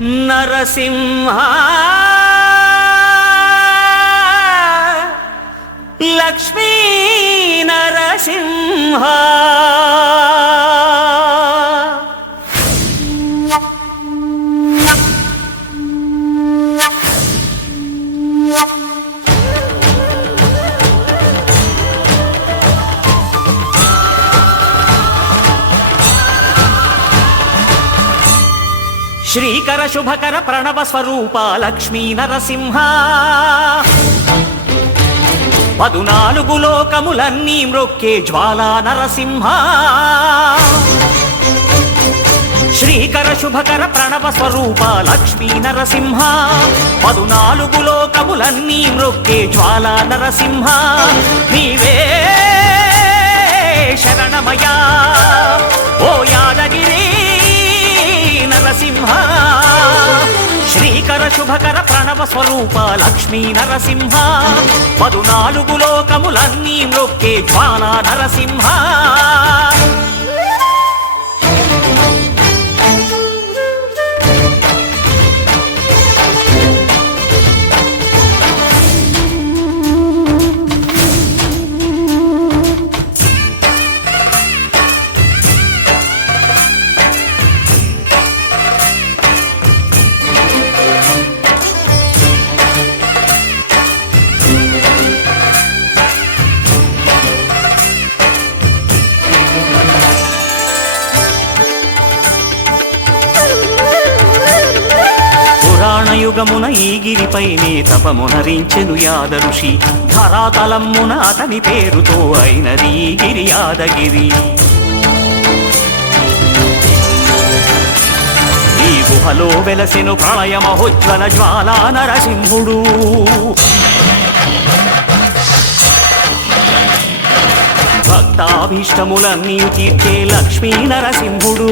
నరసింహ లక్ష్మీ నరసింహ శ్రీకర శుభకర ప్రణవ స్వరూప లక్ష్మీ నరసింహ 14 లోకములన్నీ మ్రొక్కే జ్వాలా నరసింహ శ్రీకర శుభకర ప్రణవ స్వరూప లక్ష్మీ నరసింహ 14 లోకములన్నీ మ్రొక్కే జ్వాలా నరసింహ నీవే శరణమయా ఓ యాదగిరి నరసింహ శ్రీకర శుభకర ప్రణవ స్వరూప లక్ష్మీ నరసింహ 14 లోకములన్నీ మ్రొక్కే జ్వాలా నరసింహ యుగమున ఈ గిరిపైనే తపమునరించెను యాద ఋషి ధరాతలమ్మున అతని పేరుతో అయినది ఈ గిరి యాదగిరి ఈ గుహలో వెలసెను ప్రళయ మహోజ్వల జ్వాలా నరసింహుడు భక్తాభీష్టములన్నీ తీర్చే లక్ష్మీ నరసింహుడు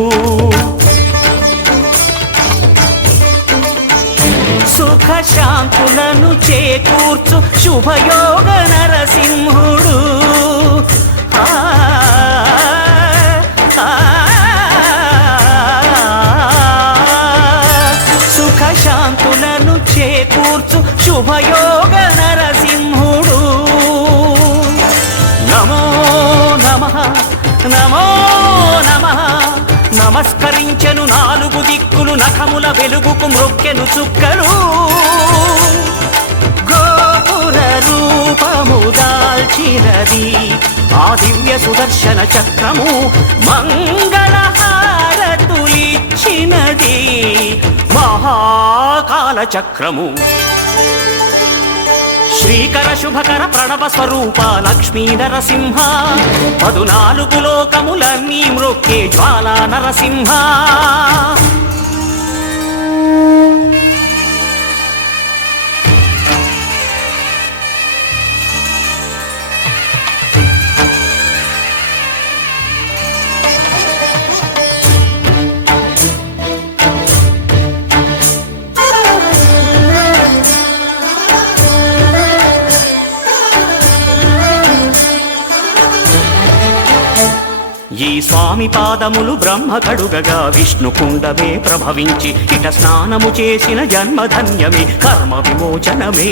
సుఖ శాంతులను చేకూర్చు శుభయోగ నరసింహుడు సుఖ శాంతులను చేకూర్చు శుభయోగ నరసింహుడు నమో నమః నమో నమః నమస్కరించెను 4 దిక్కులు నఖముల వెలుగుకు మ్రొక్కెను చుక్కలు గోపుర రూపము దాల్చినది ఆ దివ్య సుదర్శన చక్రము మంగళహారతులిచ్చినది మహాకాల చక్రము శ్రీకర శుభకర ప్రణవ స్వరూప లక్ష్మీ నరసింహ 14 లోకములన్నీ మ్రొక్కే జ్వాలా నరసింహ ఈ స్వామి పాదములు బ్రహ్మ కడుగగా విష్ణు కుండమే ప్రభవించి ఇట స్నానము చేసిన జన్మధన్యమే కర్మ విమోచనమే